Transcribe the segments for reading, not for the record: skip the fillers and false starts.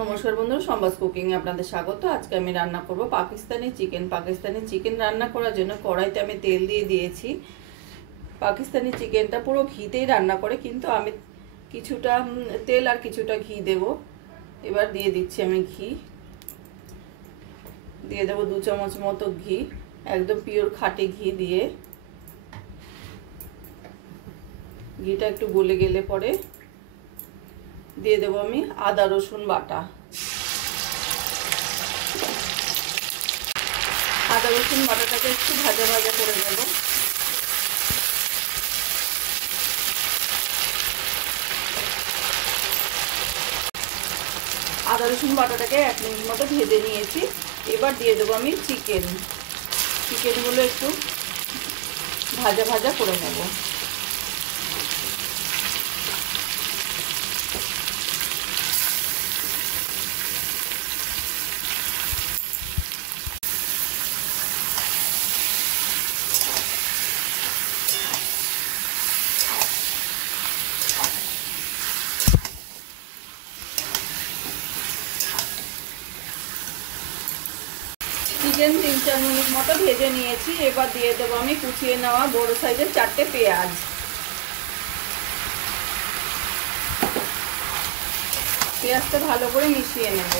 নমস্কার বন্ধুরা, সম্বাস কুকিং এ আপনাদের স্বাগত। আজকে আমি রান্না করব পাকিস্তানি চিকেন। রান্না করার জন্য কড়াইতে আমি তেল দিয়ে দিয়েছি। পাকিস্তানি চিকেনটা পুরো ঘিতেই রান্না করে, কিন্তু আমি কিছুটা তেল আর কিছুটা ঘি দেব। এবার দিয়ে দিচ্ছি আমি ঘি, দিয়ে দেবো 2 চামচ মতো ঘি, একদম পিওর খাঁটি ঘি। দিয়ে ঘিটা একটু গলে গেলে পরে দিয়ে দেবো আমি আদা রসুন বাটা। আদা রসুন বাটাটাকে একটু ভাজা ভাজা করে নেব। আদা রসুন বাটাটাকে 1 মিনিট মতো ভেজে নিয়েছি। এবার দিয়ে দেবো আমি চিকেনগুলো একটু ভাজা ভাজা করে নেব। চিকেন 3-4 মিনিট মতো ভেজে নিয়েছি। এবার দিয়ে দেবো আমি কুচিয়ে নেওয়া বড় সাইজের 4টে পেঁয়াজ। পেঁয়াজটা ভালো করে মিশিয়ে নেব।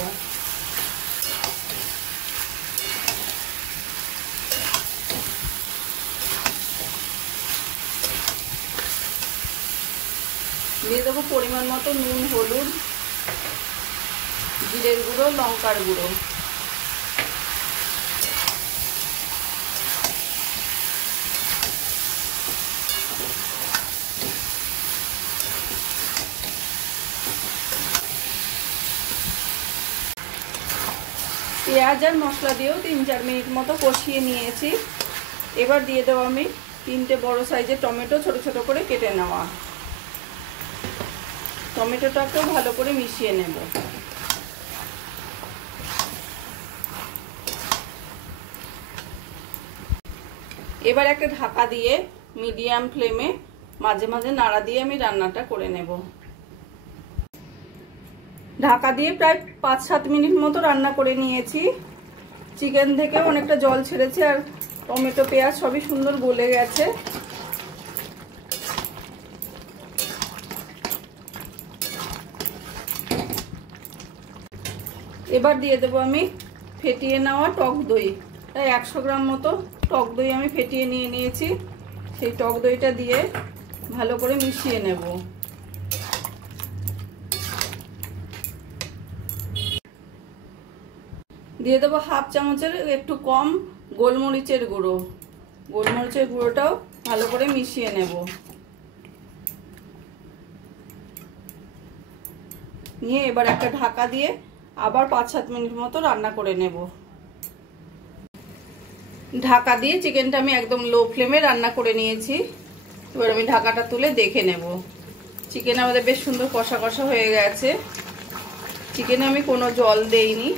দিয়ে দেবো পরিমাণ মতো নুন, হলুদ, জিরের গুঁড়ো, লঙ্কার গুঁড়ো। পেঁয়াজ আর মশলা দিয়েও 3-4 মিনিট মতো কষিয়ে নিয়েছি। এবার দিয়ে দেবো আমি 3টে বড় সাইজের টমেটো, ছোট ছোট করে কেটে নেওয়া। টমেটোটাকেও ভালো করে মিশিয়ে নেব। এবার একটা ঢাকা দিয়ে মিডিয়াম ফ্লেমে মাঝে মাঝে নাড়া দিয়ে আমি রান্নাটা করে নেব। ঢাকা দিয়ে প্রায় 5-7 মিনিট মতো রান্না করে নিয়েছি। চিকেন থেকে অনেকটা জল ছেড়েছে আর টমেটো পেঁয়াজ সবই সুন্দর গলে গেছে। এবার দিয়ে দেবো আমি ফেটিয়ে নেওয়া টক দই। প্রায় 100 গ্রাম মতো টক দই আমি ফেটিয়ে নিয়েছি। সেই টক দইটা দিয়ে ভালো করে মিশিয়ে নেব। দিয়ে দেবো 1/2 চামচের একটু কম গোলমরিচের গুঁড়ো। গোলমরিচের গুঁড়োটাও ভালো করে মিশিয়ে নেব। নিয়ে এবার একটা ঢাকা দিয়ে আবার 5-7 মিনিট মতো রান্না করে নেব। ঢাকা দিয়ে চিকেনটা আমি একদম লো ফ্লেমে রান্না করে নিয়েছি। এবার আমি ঢাকাটা তুলে দেখে নেব। চিকেন আমাদের বেশ সুন্দর কষা কষা হয়ে গেছে। চিকেনে আমি কোনো জল দেইনি।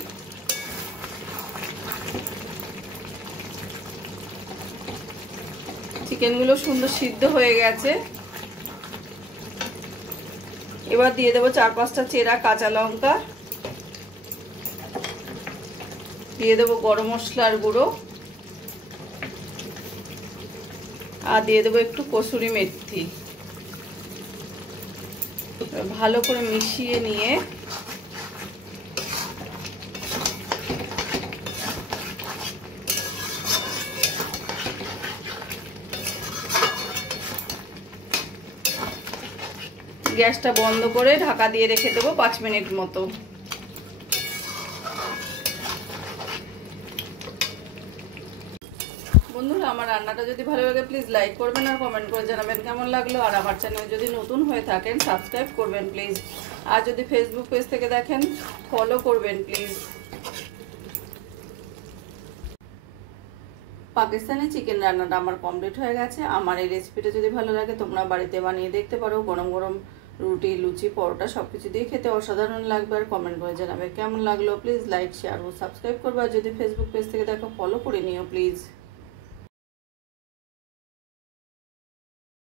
চিকেনগুলো সুন্দর সিদ্ধ হয়ে গেছে। এবার দিয়ে দেবো 4-5টা চেরা কাঁচা লঙ্কা, দিয়ে দেবো গরম মশলার গুঁড়ো, আর দিয়ে দেবো একটু কসুরি মেথি। ভালো করে মিশিয়ে নিয়ে গ্যাসটা বন্ধ করে ঢাকা দিয়ে রেখে দেবো 5 মিনিট মতো। বন্ধুরা, আমার রান্নাটা যদি ভালো লাগে প্লিজ লাইক করবেন আর কমেন্ট করে জানাবেন কেমন লাগলো। আর আমার চ্যানেল যদি নতুন হয়ে থাকেন সাবস্ক্রাইব করবেন প্লিজ। আর যদি ফেসবুক পেজ থেকে দেখেন ফলো করবেন প্লিজ। পাকিস্তানি চিকেন রান্নাটা আমার কমপ্লিট হয়ে গেছে। আমার এই রেসিপিটা যদি ভালো লাগে তোমরা বাড়িতে বানিয়ে দেখতে পারো। গরম গরম রুটি, লুচি, পরোটা সবকিছু দিয়ে খেতে অসাধারণ লাগবে। আর কমেন্ট করে জানাবে কেমন লাগলো। প্লিজ লাইক, শেয়ার ও সাবস্ক্রাইব করবে। আর যদি ফেসবুক পেজ থেকে দেখো ফলো করে নিও প্লিজ।